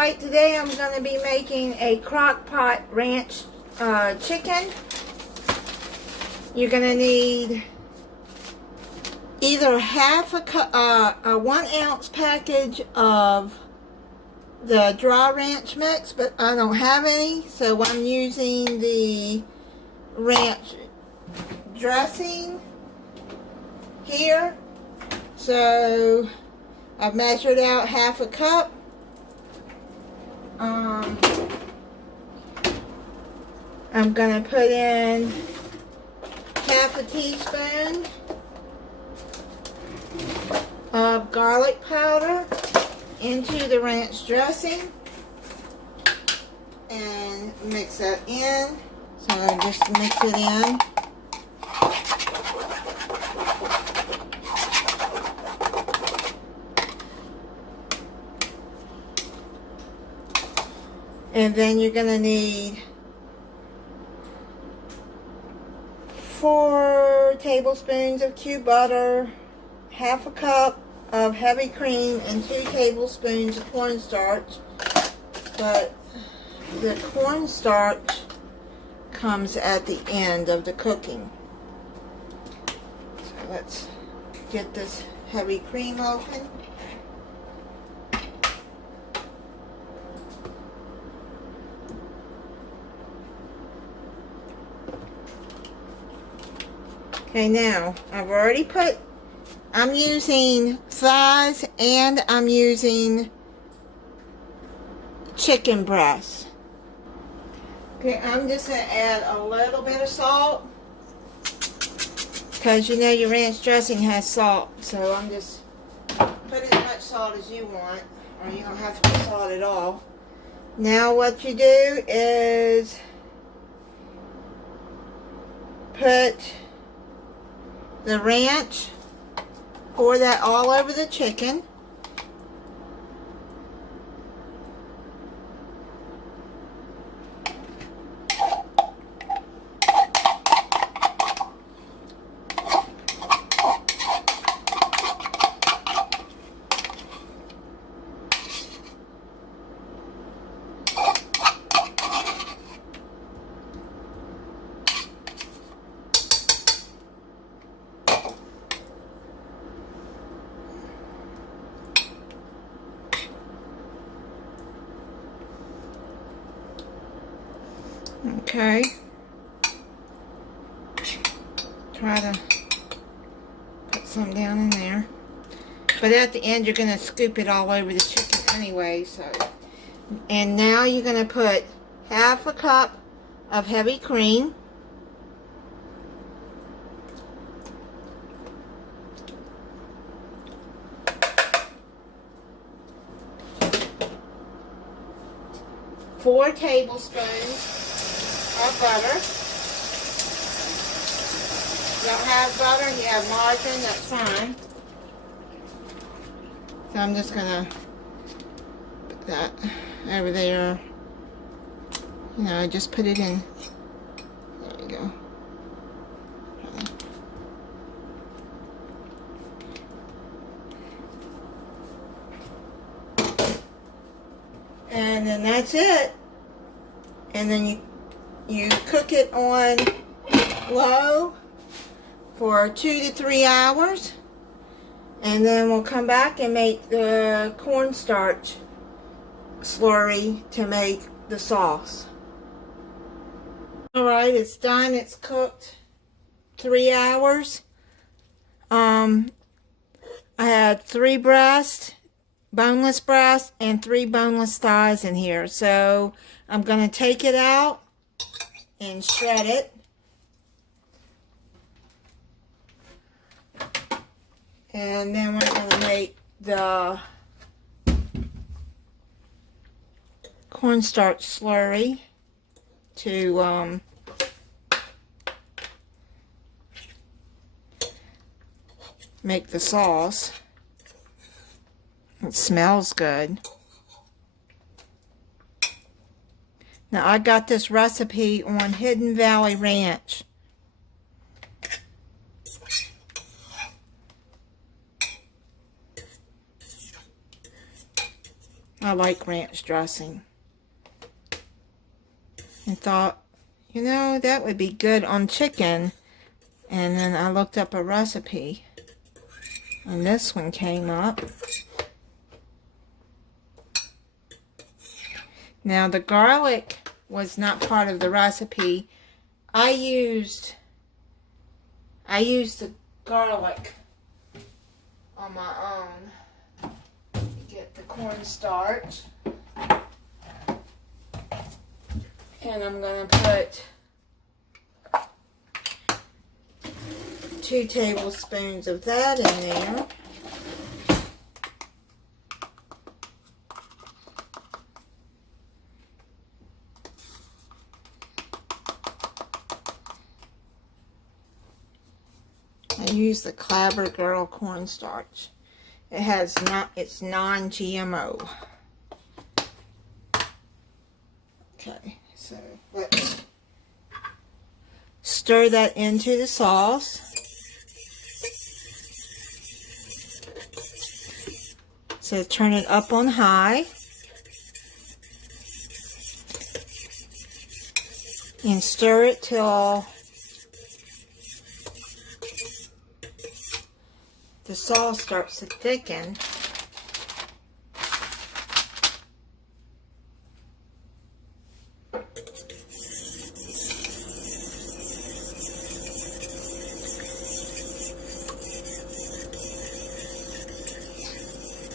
Alright, today I'm going to be making a Crockpot ranch chicken. You're going to need either half a 1 ounce package of the dry ranch mix, but I don't have any, so I'm using the ranch dressing here. So I've measured out half a cup. I'm going to put in half a teaspoon of garlic powder into the ranch dressing and mix that in. So just mix it in. And then you're going to need 4 tablespoons of cube butter, half a cup of heavy cream, and 2 tablespoons of cornstarch. But the cornstarch comes at the end of the cooking. So let's get this heavy cream open. Okay, now I'm using thighs and I'm using chicken breast. Okay, I'm just going to add a little bit of salt because you know your ranch dressing has salt, so I'm just put as much salt as you want, or you don't have to put salt at all. Now what you do is put the ranch, pour that all over the chicken. Okay, try to put some down in there, but at the end you're going to scoop it all over the chicken anyway. So, and now you're going to put half a cup of heavy cream, four tablespoons of butter. If you don't have butter, you have margarine, that's fine. So I'm just gonna put that over there. You know, just put it in. There you go. And then that's it. And then you cook it on low for 2 to 3 hours, and then we'll come back and make the cornstarch slurry to make the sauce. Alright, it's done. It's cooked 3 hours. I had 3 breasts, boneless breasts, and 3 boneless thighs in here. So I'm going to take it out and shred it. And then we're going to make the cornstarch slurry to make the sauce. It smells good. Now I got this recipe on Hidden Valley Ranch. I like ranch dressing. And thought, you know, that would be good on chicken. And then I looked up a recipe. And this one came up. Now the garlic was not part of the recipe. I used the garlic on my own. Get the cornstarch. And I'm going to put 2 tablespoons of that in there. I use the Clabber Girl cornstarch. It's non-GMO. Okay, so let's stir that into the sauce. So turn it up on high. And stir it till the sauce starts to thicken.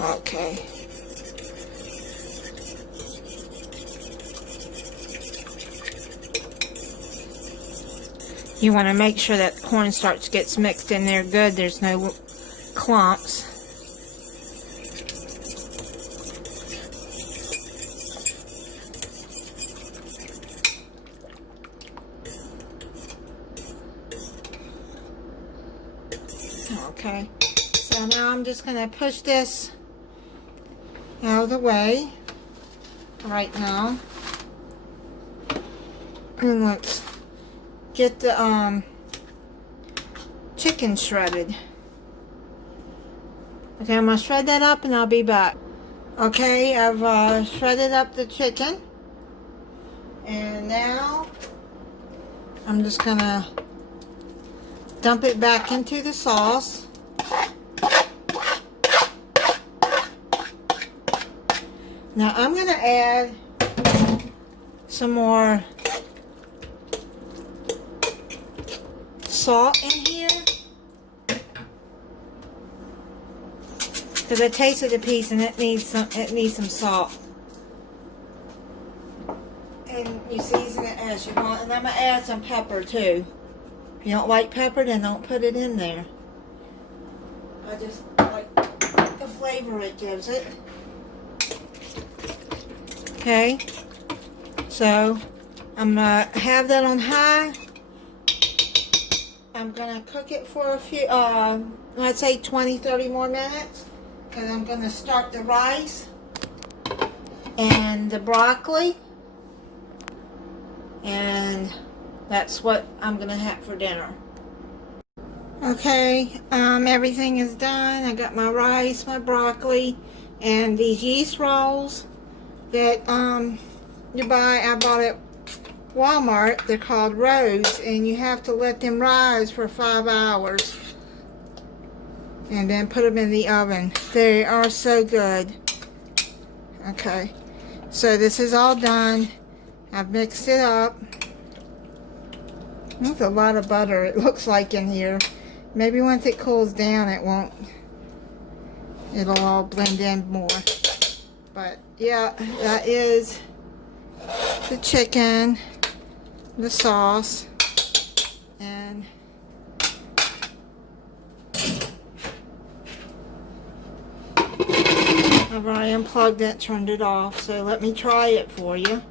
Okay. You want to make sure that cornstarch gets mixed in there good. There's no clumps. Okay. So now I'm just going to push this out of the way right now, and let's get the chicken shredded. Okay, I'm gonna shred that up and I'll be back. Okay, I've shredded up the chicken, and now I'm just gonna dump it back into the sauce. Now I'm going to add some more salt in here, because I tasted a piece and it needs some salt. And you season it as you want. And I'm going to add some pepper too. If you don't like pepper, then don't put it in there. I just like the flavor it gives it. Okay, so I'm going to have that on high. I'm going to cook it for a few, let's say 20-30 more minutes, because I'm going to start the rice and the broccoli, and that's what I'm going to have for dinner. Okay, everything is done. I got my rice, my broccoli, and these yeast rolls that you buy. I bought at Walmart. They're called Rose, and you have to let them rise for 5 hours and then put them in the oven. They are so good. Okay, so this is all done. I've mixed it up. There's a lot of butter, it looks like, in here. Maybe once it cools down it won't, it'll all blend in more. But yeah, that is the chicken, the sauce, and I've already unplugged it, turned it off, so let me try it for you.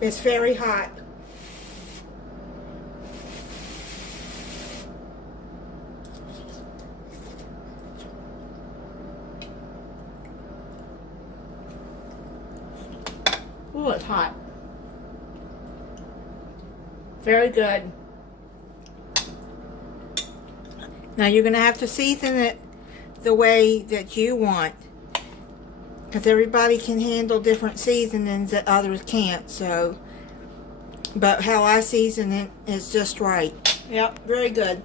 It's very hot. Ooh, it's hot. Very good. Now you're going to have to season it the way that you want, because everybody can handle different seasonings that others can't. So, but how I season it is just right. Yep, very good.